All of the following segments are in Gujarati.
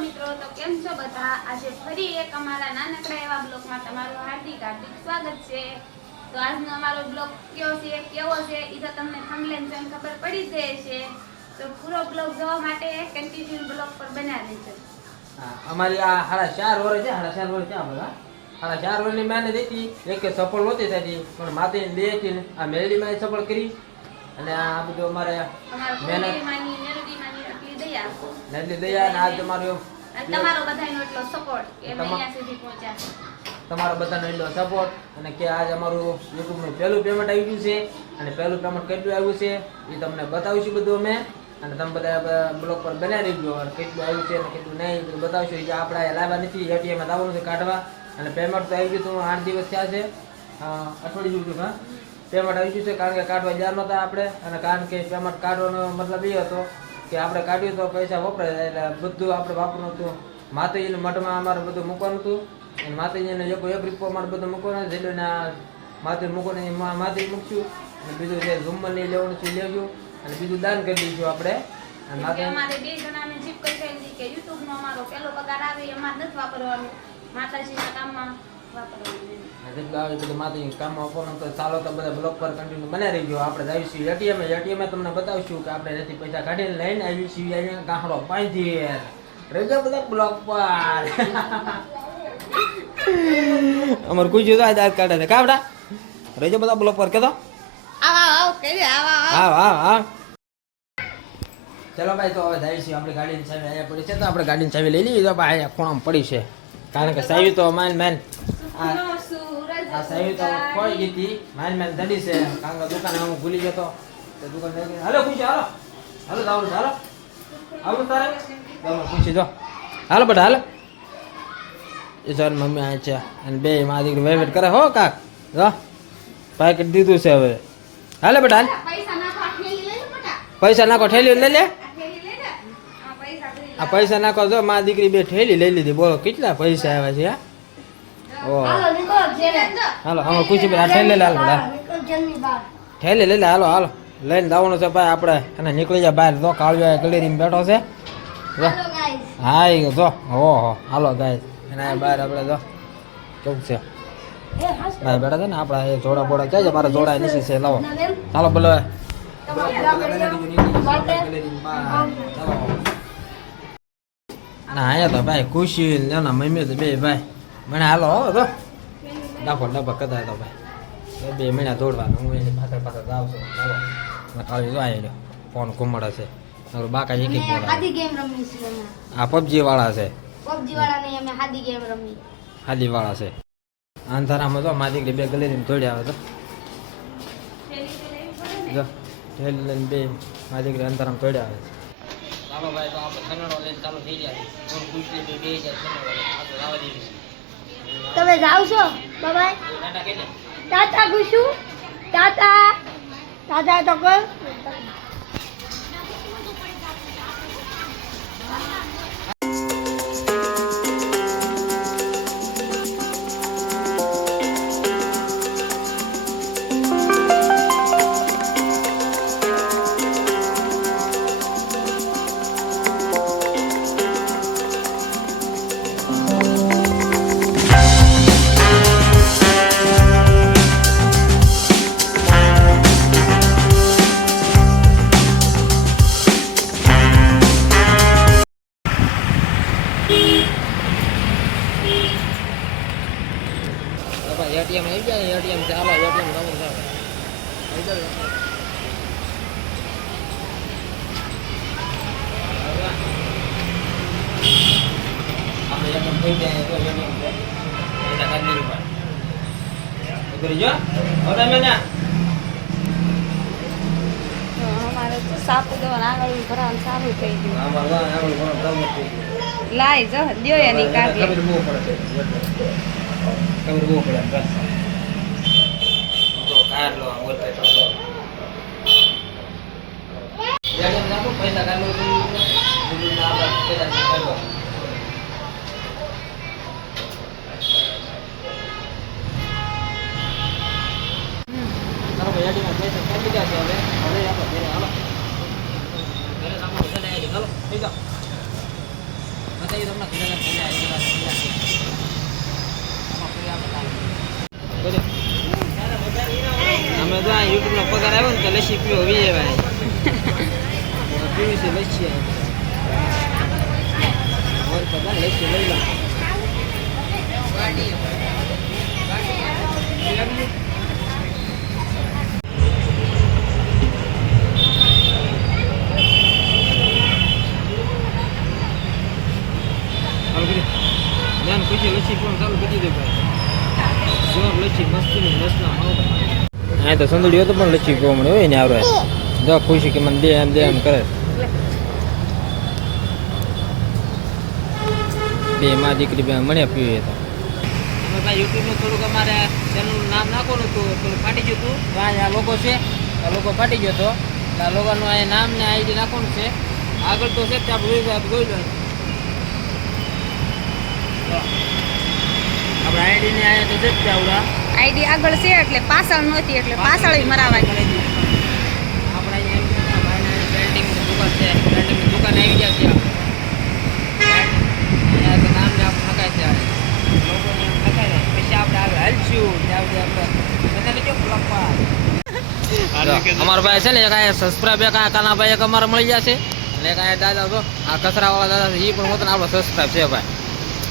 મિત્રો તો કેમ છો બધા? આજે ફરી એક અમારા નાનકડા એવા બ્લોગમાં તમારું હાર્દિક હાર્દિક સ્વાગત છે. તો આજનો અમારો બ્લોગ કયો છે કેવો છે એ તો તમને થંબલેન જોઈને ખબર પડી જ છે. તો પૂરો બ્લોગ જોવા માટે કન્ટિન્યુ બ્લોગ પર બનાવી રહેજો. અમારી આ હાડા ચાર વર્ષ છે સાડા ચાર વર્ષ છે બધા સાડા ચાર વર્ષની મહેનત હતી એક સફળ નહોતી થતી પણ માતે બે હતી આ મેલડીમાં સફળ કરી. અને આ બધું અમારે અમારા મહેનત એટલી દયા ને આજ તમારો તમારો બધાનો એટલો સપોર્ટ કે અહીંયા સુધી પહોંચ્યા. તમારો બધાનો એટલો સપોર્ટ અને કે આજ અમારું યુટ્યુબનું પહેલું પેમેન્ટ આવી ગયું છે અને પહેલું પેમેન્ટ કેટલું આવ્યું છે એ તમને બતાવીશું બધું અમે. અને તમે બધા બ્લોગ પર બનાવી રહેજો. અને કેટલું આવ્યું છે અને કેટલું નહીં બધું બતાવશું. એ આપણે લાવવા નથી એટીએમ લાવવાનું છે કાઢવા. અને પેમેન્ટ તો આવી ગયું હતું આઠ દિવસ થયા છે. અઠવાડિયું જેવું હા. પેમેન્ટ આવી ગયું છે કારણ કે કાઢવા જ્યાં નહોતા આપણે. અને કારણ કે પેમેન્ટ કાઢવાનો મતલબ એ હતો કે આપણે કાઢ્યું તો પૈસા વપરાય એટલે બધું આપણે વાપરવાનું હતું. માતાજીના મઠમાં અમારે બધું મૂકવાનું હતું. અને માતાજીને એક એક રૂપિયો અમારે બધું મૂકવાનું છે એટલે ના માતાજી મૂકવાની માતાજી મૂકશું અને બીજું જે ઝુમ્મર નહીં લેવાનું છે લેજો. અને બીજું દાન કરી દઈશું આપણે. અમારે બે જણાને જીપ કરી કે YouTube અમારો પહેલો પગાર આવે એ નથી વાપરવાનું. માતાજીના કામમાં જેટલું આવે એટલું માથે કામ આપવાનું તો ચાલો તો બધા બ્લોક પર કન્ટિન્યુ બનાવી ગયો આપણે જઈશું એટીએમ એટીએમ તમને બતાવીશું કે આપણે એનાથી પૈસા કાઢીને લઈને આવી છીએ અહીંયા ગાંહડો પાંચી ગયો બધા બ્લોક પર. અમાર કુજી તો આજ કાઢે છે. કાવડા રહી બધા બ્લોક પર. કેતો? ચલો ભાઈ તો હવે જાય છે આપણે ગાડીની ચાવી અહીંયા પડી છે. તો આપણે ગાડીની ચાવી લઈ લઈએ. તો ભાઈ અહીંયા ખૂણામાં પડી છે. કારણ કે ચાવી તો માન મેન. આ આ સાહેબ તો ખોઈ ગઈ હતી? છે. કારણ કે દુકાન હું ભૂલી ગયો તો. દુકાન લઈ હાલો તારે? ખુશી જો. હાલો બેટા હાલો. એ સર મમ્મી આ છે. અને બે માં દીકરી વહીવટ કરે. હો કાક. જો. પાકેટ દીધું છે હવે. હાલે બટ હાલ. પૈસા નાખો ઠેલી લઈ લે આ પૈસા નાખો જો માં દીકરી બે ઠેલી લઈ લીધી. બોલો કેટલા પૈસા આવ્યા છે હા? ઓહો હાલો આમાં ખુશી બેટા ઠેલી લે. હાલ બેટા ઠેલી લઈ લે હાલો હાલો. લઈને જવાનું છે ભાઈ આપણે. અને નીકળી જાય બહાર. તો કાળજો ગલેરીમાં બેઠો છે. જો. હા એ જો. હો હો હાલો ગાય એના આ બહાર આપણે જો. કેવું છે? ભાઈ બેઠા છે ને આપણા એ જોડા બોડા ક્યાં છે? મારા જોડા નીચે છે લાવો. ચાલો બોલો ના અહીંયા તો ભાઈ ખુશી ને એના મમ્મી તો બે ભાઈ. મને હાલો હો તો ડફો ડફો કદાચ તો ભાઈ. બે મહિના દોડવાનું હું એની પાછળ પાછળ જાઉં છું. જો આવ્યો ફોન છે. નકર બાકા એક એક આ પબજી વાળા છે પબજી વાળા નહીં અમે હાદી ગેમ રમી હાદી વાળા છે. અંધારામાં તો મારી દીકરી બે ગલેરીમાં દોડી આવે તો. જો ઠેલી લઈને બે મારી દીકરી અંધારામાં દોડી આવે છે ચાલો ભાઈ તો આપણે કન્નડો લઈને ચાલુ થઈ જાય. ફોન ખુશ લઈને બે જાય કન્નડો લાવવા દેવી તમે જાઓ છો? બાબાઈ ટાટા ગુશુ તાતા તાતા? તો કર એટીએમ આવી જાય એટીએમ ચાલો એટીએમ નવું છે આવી જાવ આપણે એટીએમ થઈ જાય તો એટીએમ છે પૈસા કાઢી દીધું ભાઈ ઉતરી જો હવે તમે ના તો અમારે તો સાપુ દેવાનું આંગળી ભરવાનું સારું થઈ ગયું. લાય જો દ્યો એની કાઢી ખબર બહુ પડે બસ. તો કાર લો ના પૈસા કાઢ લો યાડીમાં પૈસા કાઢી ગયા છે હવે હવે આપણે ઘરે હાલો ઘરે સામાન છે ને હાલો થઈ જાઓ અમે તો આ યુટ્યુબ નો પગાર આવ્યો ને તો લસ્સી પીવો વી ભાઈ છે લસ્સી આવી બધા લસ્સી લઈ લો ચાલુ કરી ધ્યાન ખુશી લસ્સી પણ ચાલુ કરી દે ભાઈ જો લચ્છી મસ્તીની લસના માવો હા તો સંદડીઓ તો પણ લચ્છી મળે હોય ને આવડે. જો ખુશી કે મને દે એમ દે એમ કરે. બે માં દીકરી બે મને પીવે તો. તમે ભાઈ થોડુંક અમારે ચેનલનું નામ નાખવાનું હતું થોડું ફાટી ગયું હતું. તો આ લોકો છે આ લોકો ફાટી ગયો હતો. આ લોકોનું આ નામ ને આઈડી નાખવાનું છે. આગળ તો છે ત્યાં ભૂલી જાય જોઈ લો આપણે આઈડી ને આયા તો છે જ તે આવડા. આઈડી આગળ છે એટલે પાછળ નહોતી એટલે પાછળ આપણે અહીંયા ગયા હતા, ભાઈના વેલ્ડિંગની દુકાન છે. વેલ્ડિંગની દુકાન આવી ગયા છે અહીંયા નામ ને આપણે લખાય છે લોકોને એમ પછી આપણે આવે હલશું. ત્યાં આપણે અમારો ભાઈ છે ને એક અહીંયા સબસ્ક્રાઇબ એક કાના ભાઈ એક અમારે મળી જશે અને એક અહીંયા દાદા તો આ કચરાવાળા દાદા એ પણ પોતાને આપણો સબસ્ક્રાઈબ છે ભાઈ.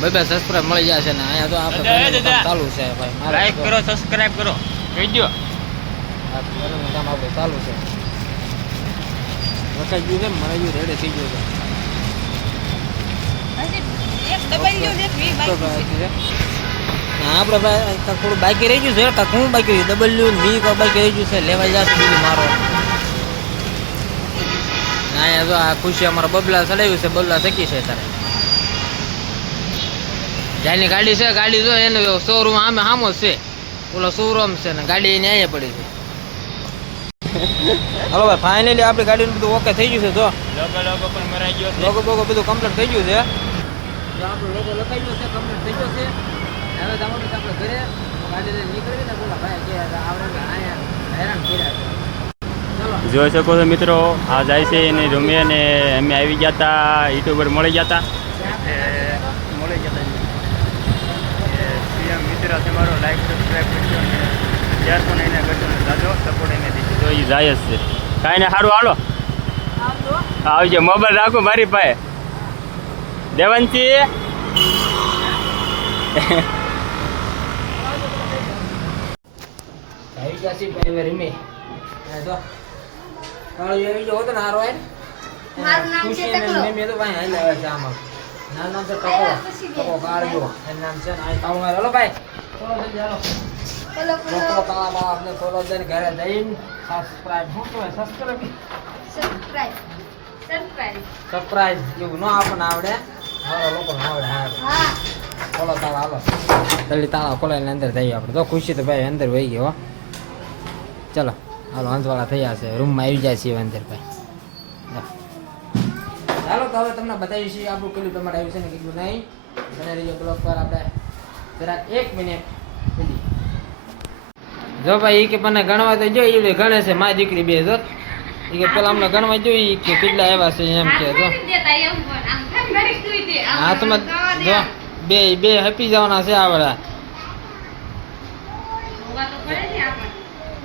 બે બે સબસ્ક્રાઇબ મળી જશે ને અહીંયા તો આપણે. ચાલુ છે ભાઈ લાઈક કરો સબસ્ક્રાઇબ કરો. કહી દો ઘરનું કામ આપણે ચાલુ છે. વખાઈ ગયું છે. ને મને ગયું રેડે થઈ ગયું છે. આપણે ભાઈ થોડું બાકી રહી ગયું છે કાંઈક બાકી રહ્યું ડબલ્યુ ને વી બાકી રહી ગયું છે લેવાઈ જશે બીજું મારો. ના, અહીંયા જો આ ખુશી અમારા બબલા ચડાવ્યું છે બબલા શકી છે તારે જેની ગાડી છે ગાડી જો એને શોરૂમ આમે સામો છે. ઓલો શોરૂમ છે ને ગાડી એની અહીંયા પડી છે. હલો ભાઈ ફાઇનલી આપણી ગાડીનું બધું ઓકે થઈ ગયું છે જો. લોગો લોગો પણ મરાઈ ગયો છે. લોગો બોગો બધું કમ્પ્લીટ થઈ ગયું છે. આપણો લોગો લખાઈ ગયો છે કમ્પ્લીટ થઈ ગયો છે. હવે જવાનું આપણે ઘરે ગાડી લઈને ને બોલા ભાઈ કે આવડે અહીંયા હેરાન કર્યા છે. જોઈ શકો છો મિત્રો આ જાય છે એની રૂમે અને અમે આવી ગયા હતા યુટ્યુબર મળી ગયા હતા મળી ગયા હતા છે મારો લાઈક સબસ્ક્રાઈબ કરજો અને શેર પણ એને કરજો અને દાદો સપોર્ટ એને દીધો તો એ જાય જ છે. કાંઈ ને સારું હાલો. આવજો. મોબાઈલ રાખો મારી પાસે. ને મારું નામ છે ટકલો. મેં તો ભાઈ છે આમાં. ના નામ છે એનું નામ ને મારે હલો ભાઈ. સરપ્રાઈઝ એવું ન આપણને આવડે લોકો આવડે હા ખોલો તાળા હાલો જલ્દી તાળા ખોલાઈને અંદર જઈએ આપણે તો ખુશી તો ભાઈ અંદર વહી ગયો. ચલો હાલો અંતવાળા થયા છે રૂમમાં આવી જાય છે અંદર ભાઈ. ચાલો તો હવે તમને બતાવીશું આપણું પેલું તમારે આવ્યું છે ને કીધું નહીં બને રહીએ બ્લોક પર આપણે જરાક એક મિનિટ જો ભાઈ એ કે મને ગણવા તો જો એ ગણે છે મારી દીકરી બે જો. એ કે પેલા અમને ગણવા જોઈ કે કેટલા આવ્યા છે એમ કે જો. હાથમાં જો, બે બે હપી જવાના છે આવડા.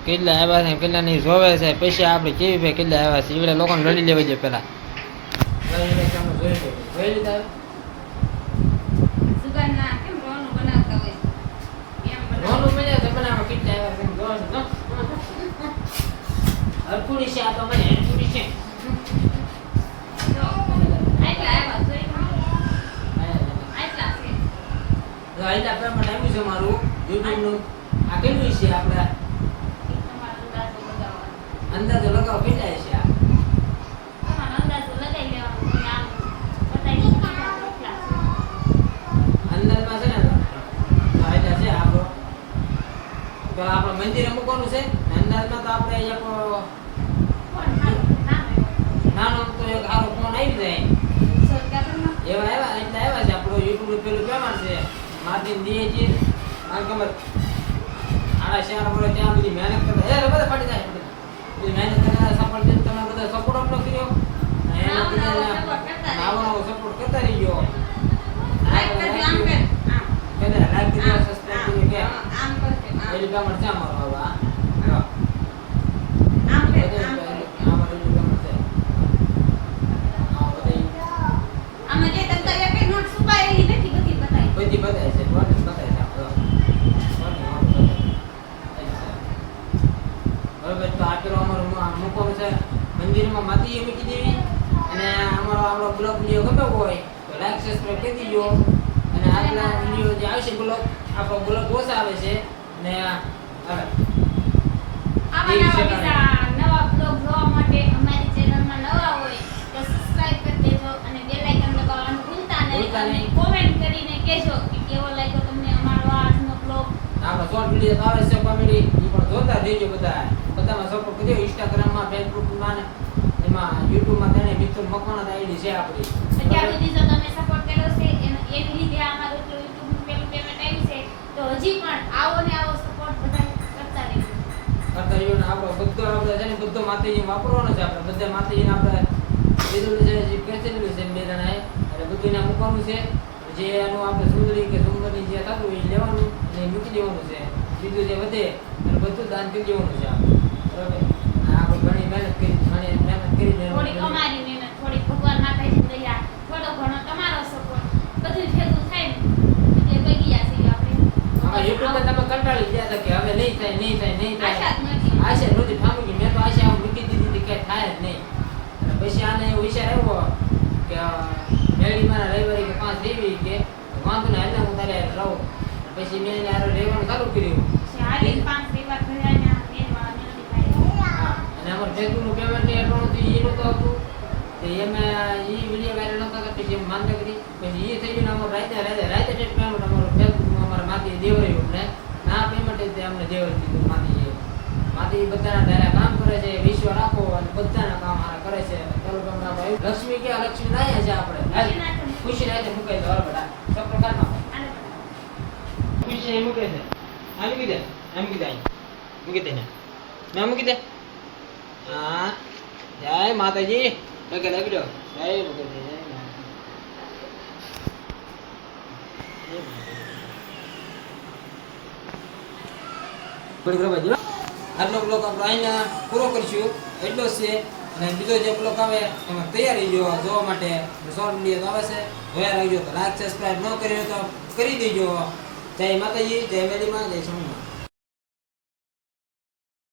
કેટલા આવ્યા છે, કેટલા નહીં જોવે છે પૈસા આપણે કેવી ભાઈ કેટલા આવ્યા છે એવડે લોકોને રડી લેવા જોઈએ પેલા રોનું મળે તો બનાવો કેટલા આવ્યા છે એમ જોવાનું, જો. હરખુડી છે, આ તો છે. આટલા પેમેન્ટ છે મારું. YouTube નું આ કેટલું છે આપણે? અંદાજો લગાવો, કેટલા છે આ અંદાજમાં છે ને તો આટલા છે આપણો તો આપણે મંદિરે મૂકવાનું છે ને અંદાજમાં તો આપણે એક નાનો તો એક આરો ફોન આવી જાય એવા આવ્યા એટલા આવ્યા છે આપણો યુટ્યુબ પેલું પેમેન્ટ છે માર્જિન દે છીએ કારણ કે આડા શહેર પર ત્યાં બધી મહેનત કરતા એ બધા ફાટી જાય બધી મહેનત કરતા સફળ છે તમે બધા સપોર્ટ આપનો કર્યો. અને મહેનત નવો નવો કરીને support કરતા રહી ગયો. લાઈક સપોર્ટ કરજો, આમ કે આમ. કદાચ લાઈક કરજો સબસ્ક્રાઇબ કરજો કે આમ કરજો, એ પેમેન્ટ છે અમારો હવે આ. જો. આમ કર, બધે આમ કર. આમાં પેલી પેમેન્ટ છે આ બધી આમાં જે તંતર એકેય નોટ છુપાયેલી નથી, બધી બતાવી. બધી બતાય છે ટોટલ બતાય છે આપણો ટોટલ આમ બતાય. એ છે. બરોબર તો આ પેલો અમારો મુ- મૂકવાનું છે મંદિરમાં માતાજીએ મૂકી દેવી અને અમારો આપણો બ્લોગ વીડિયો ગમ્યો હોય તો લાઈક સબસ્ક્રાઇબ કરી દીજો. અને આગલા વીડિયો જે આવશે બ્લોગ આપણો બ્લોગ ઓછા આવે છે. આવા નવા બ્લોગ જોવા માટે અમારી ચેનલમાં નવા હોય તો સબસ્ક્રાઇબ કરી દેજો અને બેલ આઇકન દબાવવાનું ભૂલતા નહીં. અને કોમેન્ટ કરીને કહેજો કે કેવો લાગ્યો તમને અમારો આજનો બ્લોગ. આપણો શોર્ટ વીડિયો તો આવે છે કોમેડી એ પણ જોતા રહેજો બધા બધામાં સપોર્ટ કરજો ઇન્સ્ટાગ્રામમાં ફેસબુકમાં ને. એમાં યુટ્યુબમાં તેને મિથુન મકવાણા આઈડી છે આપણી. અત્યાર સુધી જો તમે સપોર્ટ કર્યો છે એવી રીતે અમારું એટલું યુટ્યુબનું પેલું પેમેન્ટ આવ્યું છે તો હજી પણ આવો ને આવો સપોર્ટ બધા કરતા રહેજો. કરતા રહેજો ને આપણો બધો આપણે છે ને બધો માતાજી વાપરવાનો છે આપણે. બધા માતાજીને આપણે લીધું છે જે પેચેલું છે બે જણાએ. એટલે બધું એના મૂકવાનું છે. જે એનું આપણે સુંદરી કે સુંદરની જે થતું એ લેવાનું અને મૂકી દેવાનું છે. બીજું જે વધે એને બધું દાન કરી દેવાનું છે આપણે. બરાબર? આપણે ઘણી મહેનત કરી મહેનત કરીને થોડીક અમારી મહેનત થોડીક ભગવાન માતાજી દયા થોડો ઘણો તમારો સપોર્ટ બધું ભેગું થાય ને એટલે પગી ગયા છીએ આમાં યુટ્યુબ આપણે તમે કંટાળી ગયા હતા કે હવે નહીં થાય નહીં થાય નહીં થાય. આશા નથી. આશા નથી ઠામું ગઈ મેં તો આશા આમ મૂકી દીધી હતી કે થાય જ નહીં. પછી આને એવો વિચાર આવ્યો કે મેળી મારા રવિવારે કે પાંચ દેવી કે વાંધો ને હાલને હું તારે રહું. પછી મેં એને રહેવાનું ચાલુ કર્યું. પાંચ અમારે ફેસબુકનું પેમેન્ટ ને એટલું હતું એ નહોતું આવતું. તો એમાં એ વીડિયો વાયરલ નહોતા કરતી એમ માન્ય કરી. પછી એ થઈ ગયું અમારું રાતે રાતે રાતે જ પેમેન્ટ અમારું ફેસબુકમાં અમારા માથી દેવરાયું અમને. ના પેમેન્ટ જ અમને દેવરી દીધું માથી માથી બધાના ધારા કામ કરે છે, વિશ્વ રાખો અને બધાના કામ હારા કરે છે. લક્ષ્મી ક્યાં, લક્ષ્મી ના છે આપણે? ખુશી રાતે દો હાલો બેટા સબ પ્રકારમાં ખુશી મૂકે છે. આ મૂકી દે આ મૂકી દે અહીં. મૂકી દે ને મૂકી દે. હા. જય માતાજી. લગે જય બ્લોક આપણે અહીંયા પૂરો કરશું. એટલો છે. અને બીજો જે બ્લોક આવે, એમાં તૈયારી ગયો જોવા માટે શોર્ટ વીડિયો આવે છે. જોયા ન કર્યો તો કરી દેજો. જય માતાજી, જય મેલીમાં, જય સોમનાથ